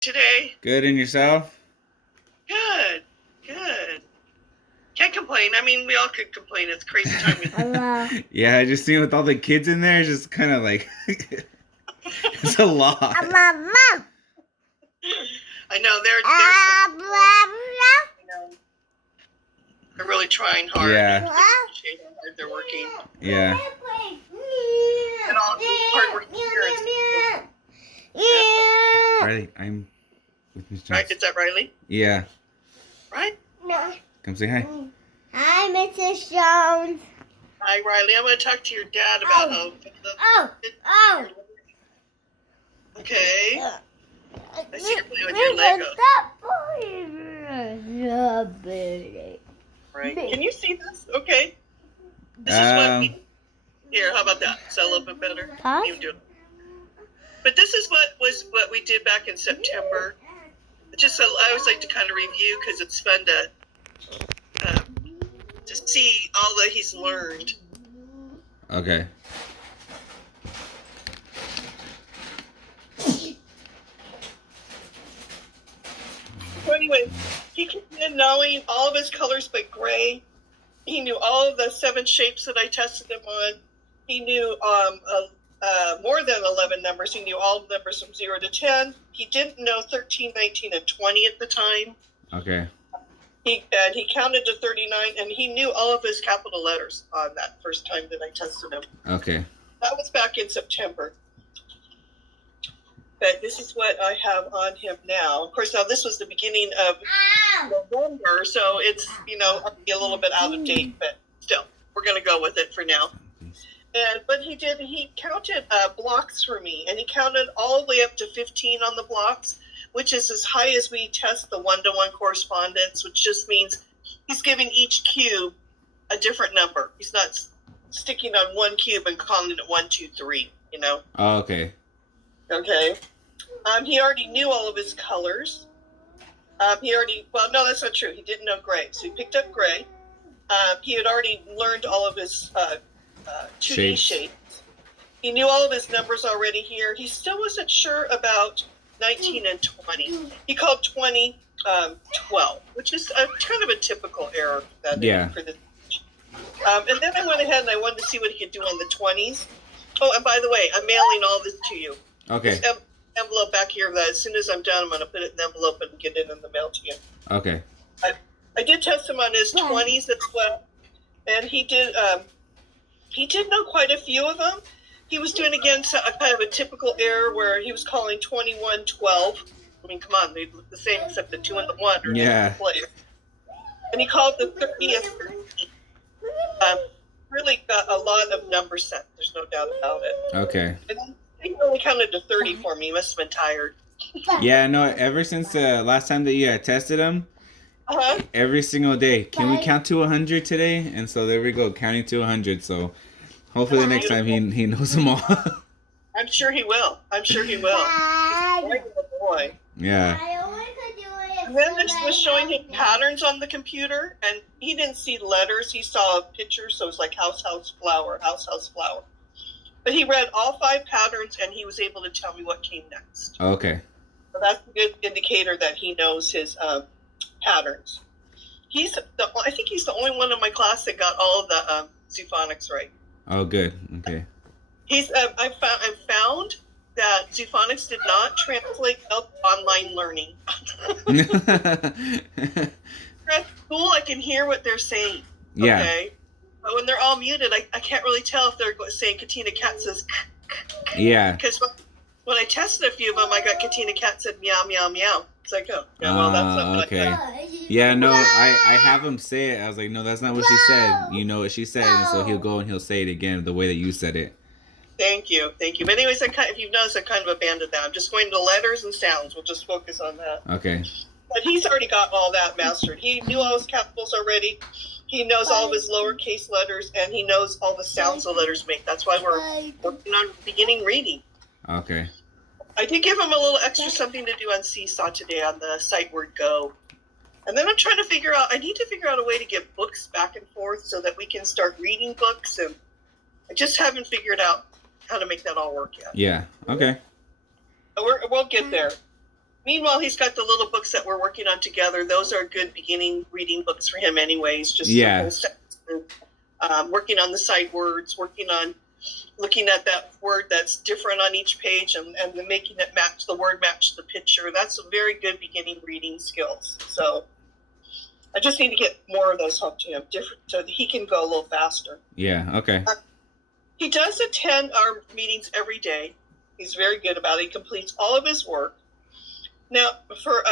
Today? Good, and yourself? Good, good. Can't complain. I mean, we all could complain. It's crazy time. Yeah, I just seen with all the kids in there, it's just kind of like it's a lot. I know they're really trying hard. Yeah. I appreciate how hard they're working. Yeah. And all these hard-working parents. Riley, I'm with Miss Jones. Right? Is that Riley? Yeah. Right? No. Come say hi. Hi, Mrs. Jones. Hi, Riley. I'm going to talk to your dad about Oh. Okay. I see you're playing with your Lego. Right. Can you see this? Okay. This is what we... Here, how about that? Is that a little bit better? Huh? You do it. But this is what we did back in September. Just I always like to kind of review because it's fun to see all that he's learned. Okay. So anyway, he came in knowing all of his colors but gray. He knew all of the 7 shapes that I tested him on. He knew more than 11 numbers. He knew all the numbers from 0 to 10. He didn't know 13, 19, and 20 at the time. Okay. He counted to 39, and he knew all of his capital letters on that first time that I tested him. Okay. That was back in September. But this is what I have on him now. Of course, now this was the beginning of November, so it's, a little bit out of date, but still, we're going to go with it for now. But he counted blocks for me, and he counted all the way up to 15 on the blocks, which is as high as we test the 1-to-1 correspondence, which just means he's giving each cube a different number. He's not sticking on one cube and calling it 1, 2, 3, Oh, okay. Okay. He already knew all of his colors. No, that's not true. He didn't know gray. So he picked up gray. He had already learned all of his 2D shapes. He knew all of his numbers already here. He still wasn't sure about 19 and 20. He called 20 12, which is kind of a typical error for this. And then I went ahead and I wanted to see what he could do on the 20s. Oh, and by the way, I'm mailing all this to you. Okay. This envelope back here, that as soon as I'm done, I'm going to put it in the envelope and get it in the mail to you. Okay. I did test him on his 20s as well, and he did know quite a few of them. He was doing, again, a kind of a typical error where he was calling 21 12. I mean, come on, they look the same except the 2 and the 1 are in different place. And he called the 30th 13. Really got a lot of number set. There's no doubt about it. Okay. And he only counted to 30 for me. He must have been tired. Yeah, no, ever since the last time that you had tested him, every single day, can we count to 100 today? And so there we go, counting to 100. So hopefully the next time he knows them all. I'm sure he will. He's a great little boy. Yeah. And then I was showing him patterns on the computer, and he didn't see letters. He saw pictures, so it was like house, house, flower, house, house, flower. But he read all 5 patterns, and he was able to tell me what came next. Okay. So that's a good indicator that he knows his patterns. I think he's the only one in my class that got all of the Zoophonics right. Oh, good. Okay. I found that Zoophonics did not translate up online learning. At school, I can hear what they're saying. Yeah. Okay. But when they're all muted, I can't really tell if they're saying Katina Cat says. Yeah. Because when I tested a few of them, I got Katina Cat said meow meow meow. It's like, oh, yeah, well, that's not okay. what I Yeah, no, I have him say it. I was like, no, that's not what she said. You know what she said, and so he'll go and he'll say it again the way that you said it. Thank you. But anyways, if you've noticed, I kind of abandoned that. I'm just going to letters and sounds. We'll just focus on that. Okay. But he's already got all that mastered. He knew all his capitals already. He knows all of his lowercase letters, and he knows all the sounds the letters make. That's why we're working on beginning reading. Okay. I did give him a little extra something to do on Seesaw today on the sight word go. And then I'm trying to I need to figure out a way to get books back and forth so that we can start reading books. And I just haven't figured out how to make that all work yet. Yeah. Okay. We'll get there. Meanwhile, he's got the little books that we're working on together. Those are good beginning reading books for him anyways. Just working on the sight words, looking at that word that's different on each page and then making it match the word match the picture. That's a very good beginning reading skills. So I just need to get more of those up to him so that he can go a little faster. Yeah, okay. He does attend our meetings every day. He's very good about it. He completes all of his work. Now, for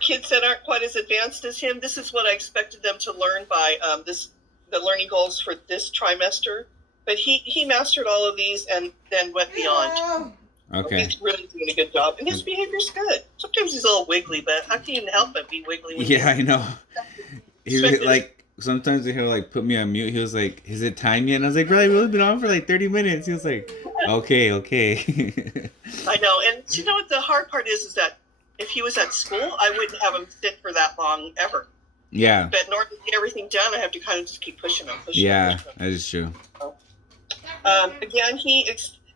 kids that aren't quite as advanced as him, this is what I expected them to learn by the learning goals for this trimester. But he mastered all of these and then went beyond. Okay. So he's really doing a good job. And his behavior's good. Sometimes he's a little wiggly, but how can you help but be wiggly? Yeah, I know. He's like, sometimes he'll like put me on mute. He was like, "Is it time yet?" And I was like, "Bro, we've been on for like 30 minutes." He was like, "Okay." I know. And you know what the hard part is that if he was at school, I wouldn't have him sit for that long ever. Yeah. But in order to get everything done, I have to kind of just keep pushing him. Yeah, that is true. Again,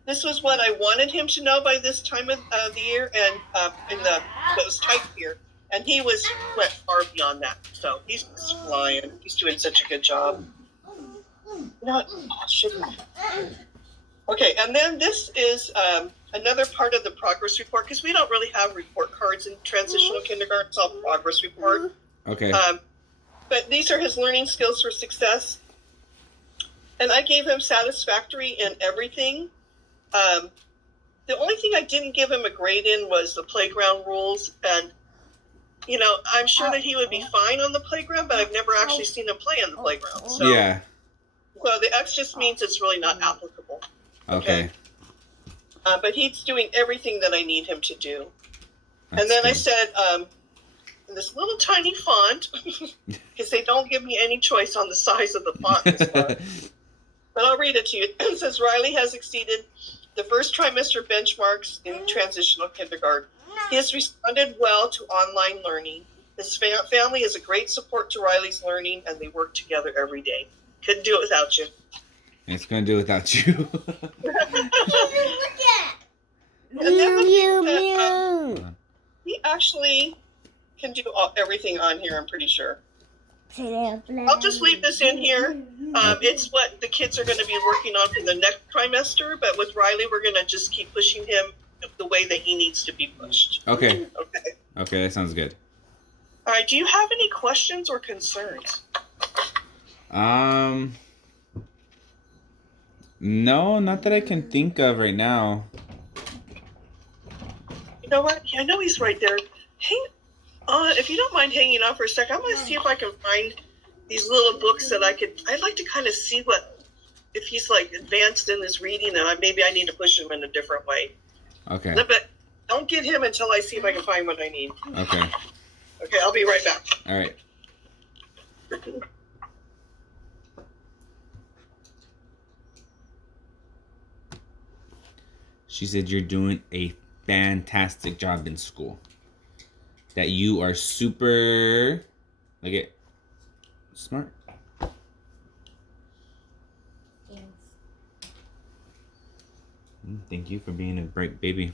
this was what I wanted him to know by this time of the year, and that was type year, and he went far beyond that. So he's flying. He's doing such a good job. Okay, and then this is another part of the progress report, because we don't really have report cards in transitional kindergarten. It's all progress report. Okay. But these are his learning skills for success. And I gave him satisfactory in everything. The only thing I didn't give him a grade in was the playground rules. And, I'm sure that he would be fine on the playground, but I've never actually seen him play on the playground. So, yeah. So the X just means it's really not applicable. Okay. But he's doing everything that I need him to do. That's and then good. I said, in this little tiny font, because they don't give me any choice on the size of the font this month. But I'll read it to you. It says, Riley has exceeded the first trimester benchmarks in transitional kindergarten. He has responded well to online learning. His family is a great support to Riley's learning, and they work together every day. Couldn't do it without you. It's going to do without you. He actually can do everything on here, I'm pretty sure. I'll just leave this in here. It's what the kids are going to be working on for the next trimester, but with Riley, we're going to just keep pushing him the way that he needs to be pushed. Okay. Okay. Okay, that sounds good. All right, do you have any questions or concerns? No, not that I can think of right now. You know what? I know he's right there. If you don't mind hanging on for a second, I'm going to see if I can find these little books that I'd like to kind of see if he's like advanced in his reading, and maybe I need to push him in a different way. Okay. But don't get him until I see if I can find what I need. Okay. Okay, I'll be right back. All right. She said you're doing a fantastic job in school. That you are super, smart. Thank you for being a bright baby.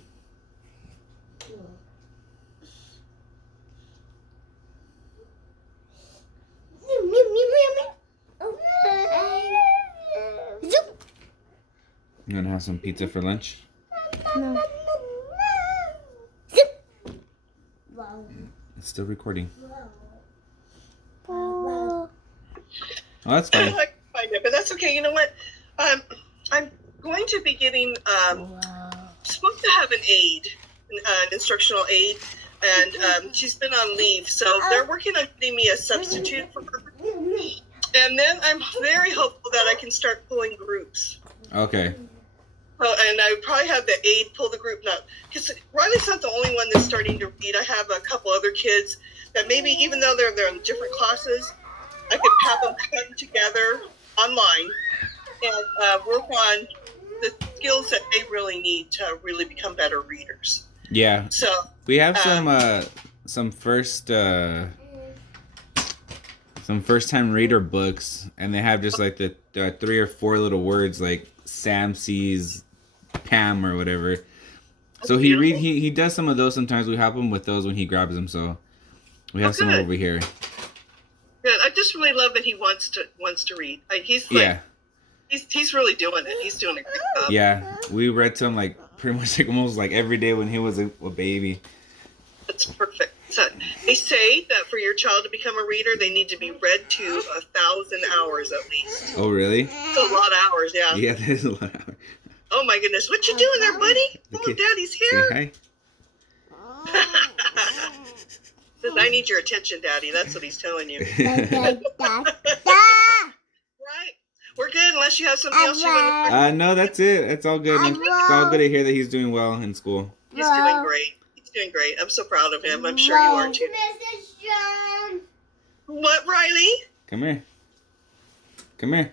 You want to have some pizza for lunch? No. It's still recording. Oh. Oh, that's I fine. can find it, but that's okay. You know what? I'm going to be getting, supposed to have an aide, an instructional aide, and she's been on leave, so they're working on getting me a substitute for her. And then I'm very hopeful that I can start pulling groups. Okay. And I would probably have the aide pull the group now, because Riley's not the only one that's starting to read. I have a couple other kids that maybe, even though they're in different classes, I could have them come together online and work on the skills that they really need to really become better readers. Yeah. So we have some first time reader books, and they have just like the 3 or 4 little words like Sam sees Pam or whatever. So he does some of those sometimes. We help him with those when he grabs them. So we have some good. over here. Good. I just really love that he wants to read. He's like, he's really doing it. He's doing a great job. Yeah, we read to him like pretty much like almost like every day when he was a baby. That's perfect. So they say that for your child to become a reader, they need to be read to 1,000 hours at least. Oh, really? It's a lot of hours, yeah. Yeah, there's a lot of hours. Oh my goodness, what you doing there, buddy? Oh, Daddy's here. Say hi. Says, I need your attention, Daddy. That's what he's telling you. Right. We're good unless you have something else you want to No, that's it. It's all good. It's all good to hear that he's doing well in school. He's doing great. He's doing great. I'm so proud of him. I'm sure you are too. Mrs. Jones. What, Riley? Come here. Come here.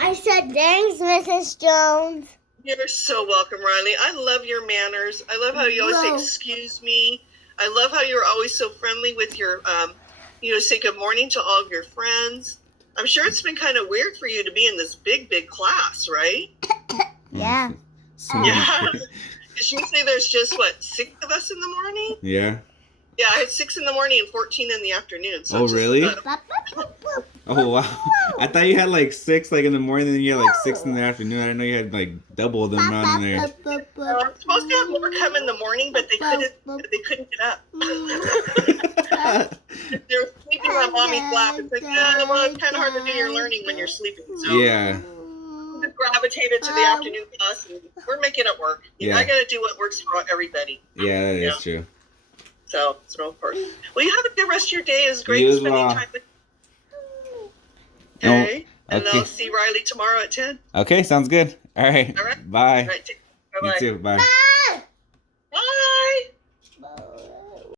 I said thanks, Mrs. Jones. You're so welcome, Riley. I love your manners. I love how you always say excuse me. I love how you're always so friendly with your, say good morning to all of your friends. I'm sure it's been kind of weird for you to be in this big, big class, right? Yeah. Yeah. Because usually there's just, 6 of us in the morning? Yeah. Yeah, I had 6 in the morning and 14 in the afternoon. So really? Oh, wow. I thought you had like 6 like in the morning and then you had like 6 in the afternoon. I didn't know you had like double them around in there. I'm supposed to have more come in the morning, but they couldn't get up. They were sleeping on mommy's lap. It's like, well, it's kind of hard to do your learning when you're sleeping. So yeah. We just gravitated to the afternoon class, and we're making it work. You know, I got to do what works for everybody. Yeah, that is true. So it's real important. Well, you have a good rest of your day. It was great spending time with you. Okay. And I'll see Riley tomorrow at 10. Okay, sounds good. All right. All right. Bye. All right. Bye-bye. You too. Bye. Bye.